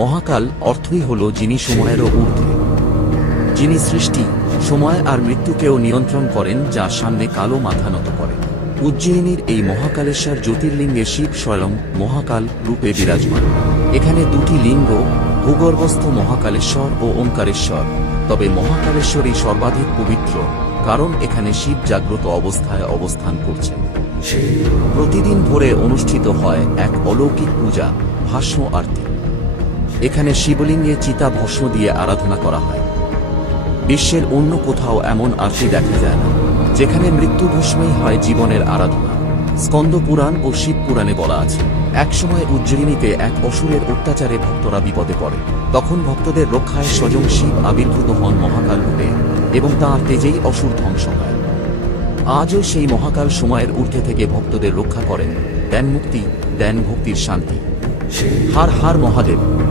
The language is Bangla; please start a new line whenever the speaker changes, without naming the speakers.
মহাকাল অর্থই হল যিনি সময়েরও ঊর্ধ্বে। যিনি সৃষ্টি, সময় আর মৃত্যুকেও নিয়ন্ত্রণ করেন, যা সামনে কালো মাথা নত করে। উজ্জয়িনীর এই মহাকালেশ্বর জ্যোতির্লিঙ্গে শিব স্বয়ং মহাকাল রূপে বিরাজমান। এখানে দুটি লিঙ্গ, ভূগর্ভস্থ মহাকালেশ্বর ও ওঙ্কারেশ্বর। তবে মহাকালেশ্বরই সর্বাধিক পবিত্র, কারণ এখানে শিব জাগ্রত অবস্থায় অবস্থান করছেন। প্রতিদিন ভোরে অনুষ্ঠিত হয় এক অলৌকিক পূজা ভাষ্য আরতি। এখানে শিবলিঙ্গে চিতা ভস্ম দিয়ে আরাধনা করা হয়। বিশ্বের অন্য কোথাও এমন আরতি দেখা যায় না, যেখানে মৃত্যু ভস্মই হয় জীবনের আরাধনা। স্কন্দ পুরাণ ও শিব পুরাণে বলা আছে, একসময় উজ্জয়িনীতে এক অসুরের অত্যাচারে ভক্তরা বিপদে পড়ে। তখন ভক্তদের রক্ষায় স্বয়ং শিব আবির্ভূত হন মহাকাল রূপে এবং তাঁর তেজেই অসুর ধ্বংস হয়। আজও সেই মহাকাল সময়ের ঊর্ধ্বে থেকে ভক্তদের রক্ষা করেন, দেন মুক্তি, দেন ভক্তির শান্তি। হার হার মহাদেব।